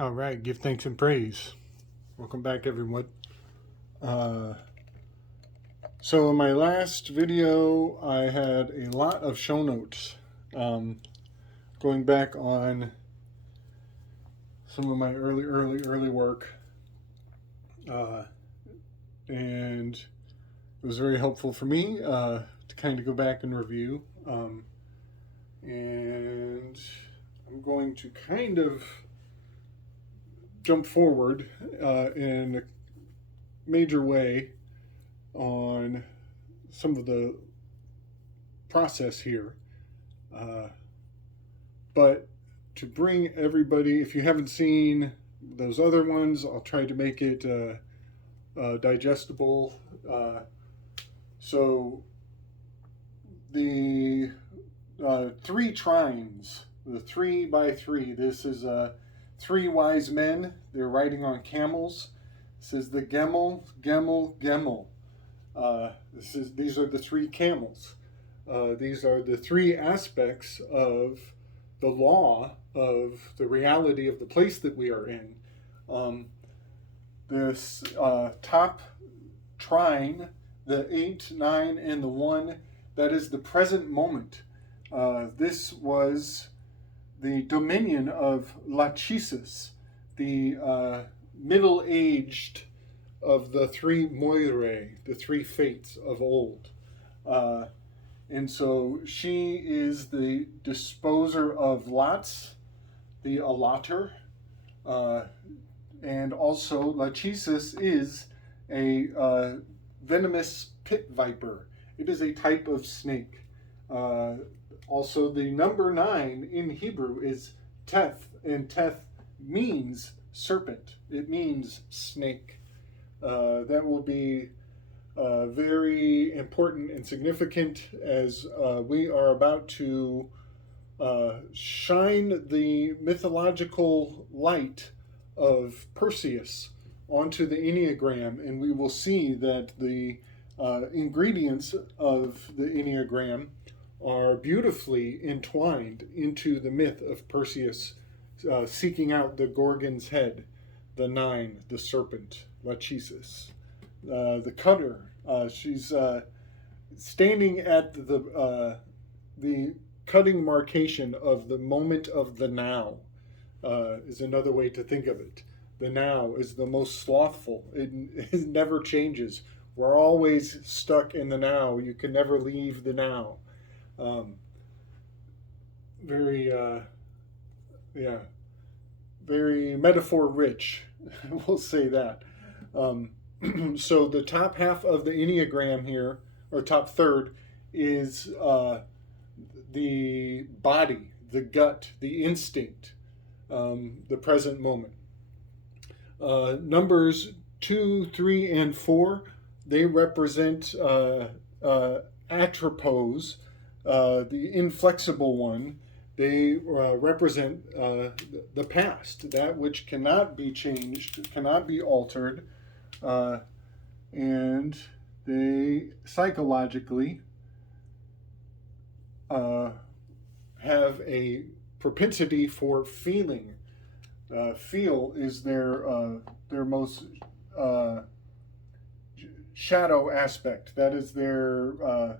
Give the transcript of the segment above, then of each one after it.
All right, give thanks and praise. Welcome back, everyone. Uh, so, in my last video, I had a lot of show notes going back on some of my early work, uh, and it was very helpful for me to kind of go back and review. And I'm going to kind of jump forward in a major way on some of the process here. But to bring everybody, if you haven't seen those other ones, I'll try to make it digestible. So the three trines, the 3 by 3. This is three wise men. They're riding on camels. It says the Gemel, Gemel, Gemel. These are the three camels. These are the three aspects of the law of the reality of the place that we are in. This top trine, the 8, 9, and the 1, that is the present moment. This was the dominion of Lachesis, the middle-aged of the three Moirae, the three fates of old. And so she is the disposer of lots, the allotter, and also Lachesis is a venomous pit viper. It is a type of snake. Also, the number 9 in Hebrew is Teth, and Teth means serpent. It means snake. That will be very important and significant as we are about to shine the mythological light of Perseus onto the Enneagram, and we will see that the ingredients of the Enneagram are beautifully entwined into the myth of Perseus seeking out the Gorgon's head, the 9, the serpent, Lachesis. The cutter, she's standing at the cutting marcation of the moment of the now, is another way to think of it. The now is the most slothful. It never changes. We're always stuck in the now. You can never leave the now. Very, very metaphor rich. We'll say that. So the top half of the Enneagram here, or top third, is the body, the gut, the instinct, the present moment. Numbers 2, 3, and 4, they represent atropos, the inflexible one. They represent the past, that which cannot be changed, cannot be altered, and they psychologically have a propensity for feeling. Feel is their most shadow aspect. That is their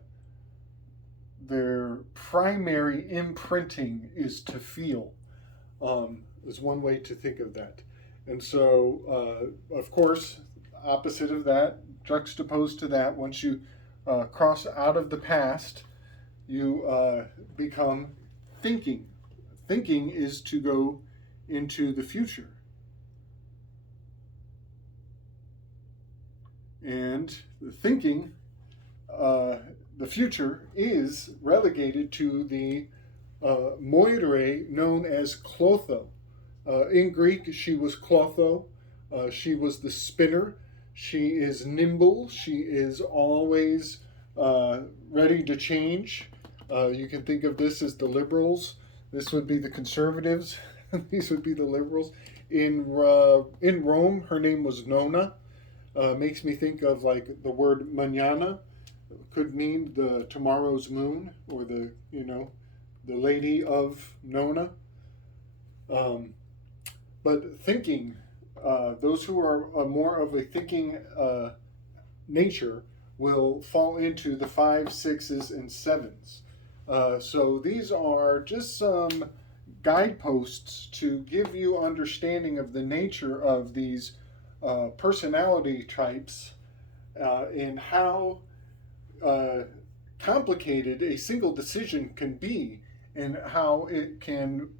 primary imprinting is to feel. Is one way to think of that. And so, of course, opposite of that, juxtaposed to that, once you cross out of the past, you become thinking. Thinking is to go into the future. And the thinking, the future, is relegated to the Moirae known as Clotho. In Greek, she was Clotho. She was the spinner. She is nimble. She is always ready to change. You can think of this as the liberals. This would be the conservatives. These would be the liberals. In Rome, her name was Nona. Makes me think of like the word mañana. Could mean the tomorrow's moon, or the lady of Nona. But but thinking, those who are more of a thinking nature will fall into the five, sixes, and sevens. So these are just some guideposts to give you understanding of the nature of these personality types and how uh, complicated a single decision can be and how it can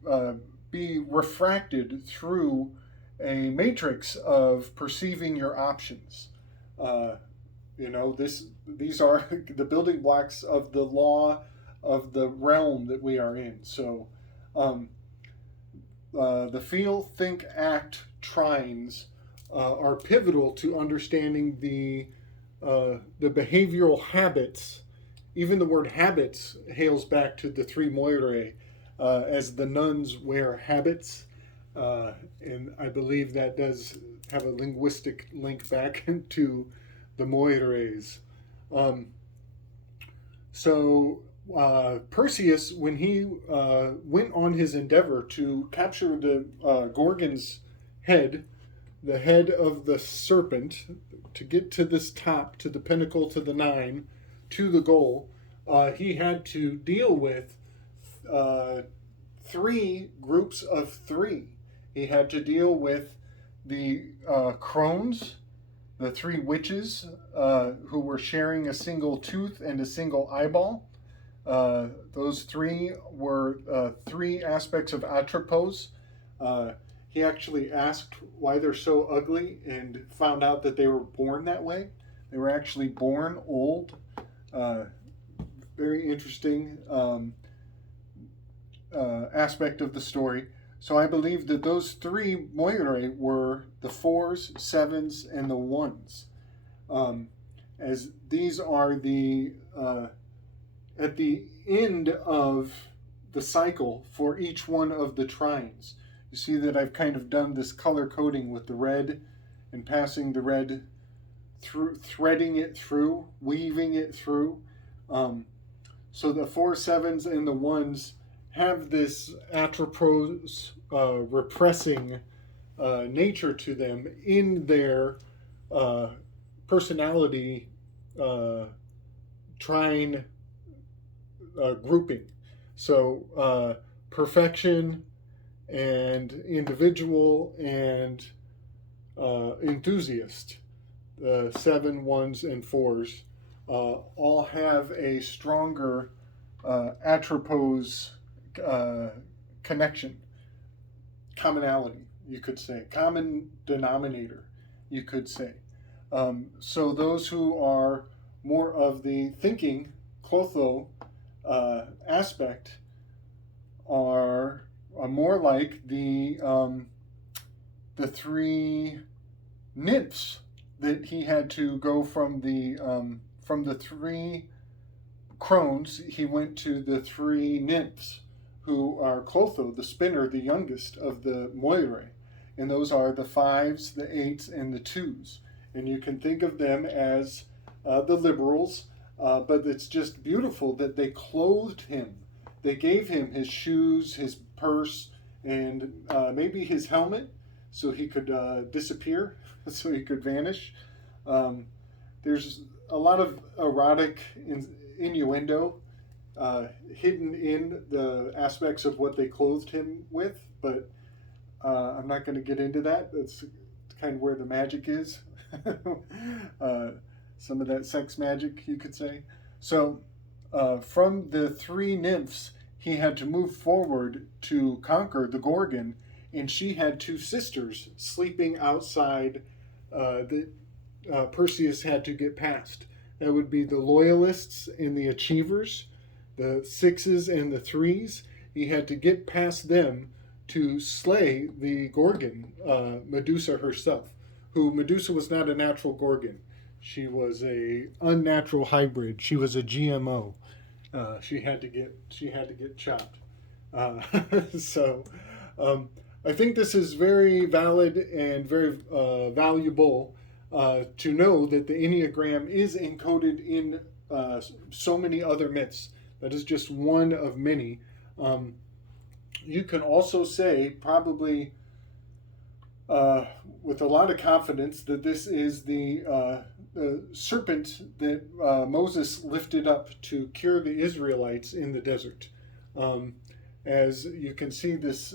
be refracted through a matrix of perceiving your options. Uh, these are the building blocks of the law of the realm that we are in. So, um, the feel, think, act trines are pivotal to understanding the behavioral habits. Even the word habits hails back to the three moire, as the nuns wear habits, and I believe that does have a linguistic link back to the moires. Um, so Perseus, when he went on his endeavor to capture the Gorgon's head, the head of the serpent, to get to this top, to the pinnacle, to the nine, to the goal, he had to deal with uh, three groups of three. He had to deal with the crones, the three witches who were sharing a single tooth and a single eyeball. Those three were three aspects of Atropos. He actually asked why they're so ugly and found out that they were born that way. They were actually born old. Uh, Very interesting aspect of the story. So I believe that those three moire were the fours, sevens, and the ones, as these are the at the end of the cycle for each one of the trines. You see that I've kind of done this color coding with the red and passing the red through, threading it through, weaving it through. So the four sevens and the ones have this atropos repressing nature to them in their personality trine grouping. So perfection and individual and enthusiast, the seven, ones, and fours, all have a stronger atropos connection, commonality, you could say, common denominator, you could say. So those who are more of the thinking, clotho aspect are more like the three nymphs that he had to go from the three crones. He went to the three nymphs, who are Clotho, the spinner, the youngest of the moire, and those are the fives, the eights, and the twos. And you can think of them as the liberals, but it's just beautiful that they clothed him. They gave him his shoes, his purse, and maybe his helmet, so he could disappear, so he could vanish. There's a lot of erotic innuendo hidden in the aspects of what they clothed him with, but I'm not going to get into that. That's kind of where the magic is. Some of that sex magic, you could say. So from the three nymphs, he had to move forward to conquer the Gorgon, and she had two sisters sleeping outside that Perseus had to get past. That would be the loyalists and the achievers, the sixes and the threes. He had to get past them to slay the Gorgon, Medusa herself, who Medusa was not a natural Gorgon. She was a unnatural hybrid. She was a GMO. She had to get chopped. So I think this is very valid and very valuable to know that the Enneagram is encoded in so many other myths. That is just one of many. You can also say probably with a lot of confidence that this is the serpent that Moses lifted up to cure the Israelites in the desert. As you can see, this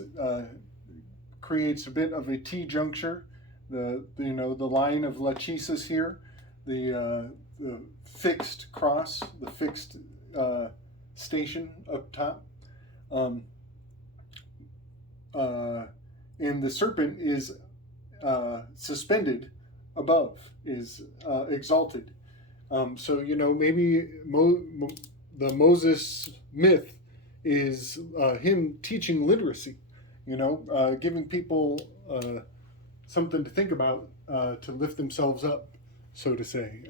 creates a bit of a T-juncture. The line of Lachesis here, the fixed cross, the fixed station up top. And the serpent is suspended above, is exalted. So, maybe the Moses myth is him teaching literacy, giving people something to think about to lift themselves up, so to say.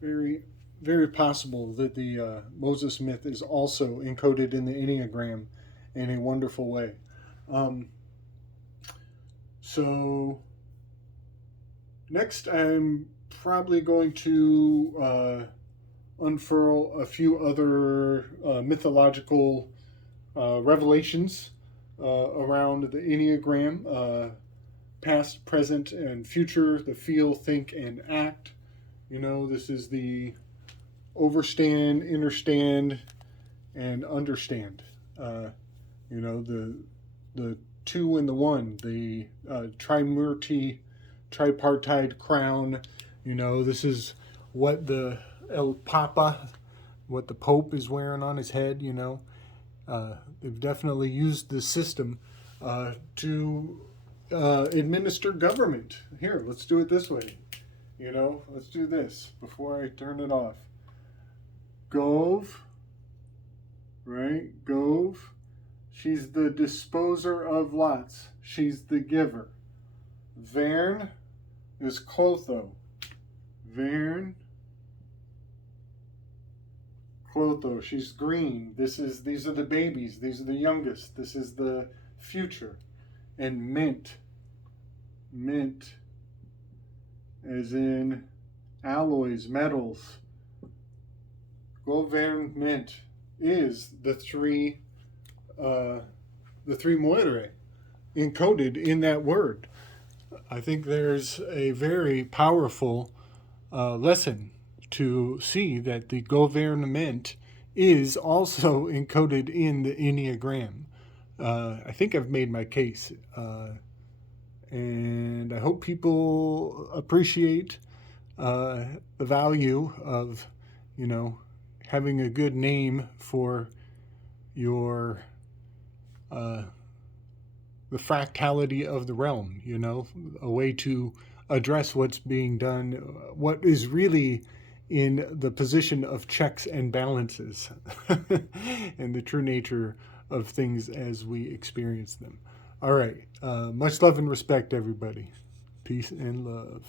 Very, very possible that the Moses myth is also encoded in the Enneagram in a wonderful way. So next I'm probably going to unfurl a few other mythological revelations around the Enneagram, past, present, and future, the feel, think, and act. This is the overstand, understand, and understand. The two and the one, the trimurti, tripartite crown. This is what the El Papa, what the Pope is wearing on his head. They've definitely used this system to administer government. Here, let's do it this way. Let's do this before I turn it off. Gove, right? Gove. She's the disposer of lots. She's the giver. Vern is Clotho. Vern, Clotho. She's green. These are the babies. These are the youngest. This is the future. And mint. Mint, as in alloys, metals. Govern mint is the three moire encoded in that word. I think there's a very powerful lesson to see that the gouvernement is also encoded in the Enneagram. I think I've made my case, and I hope people appreciate the value of, having a good name for your the fractality of the realm, a way to address what's being done, what is really in the position of checks and balances and the true nature of things as we experience them. All right. Much love and respect, everybody. Peace and love.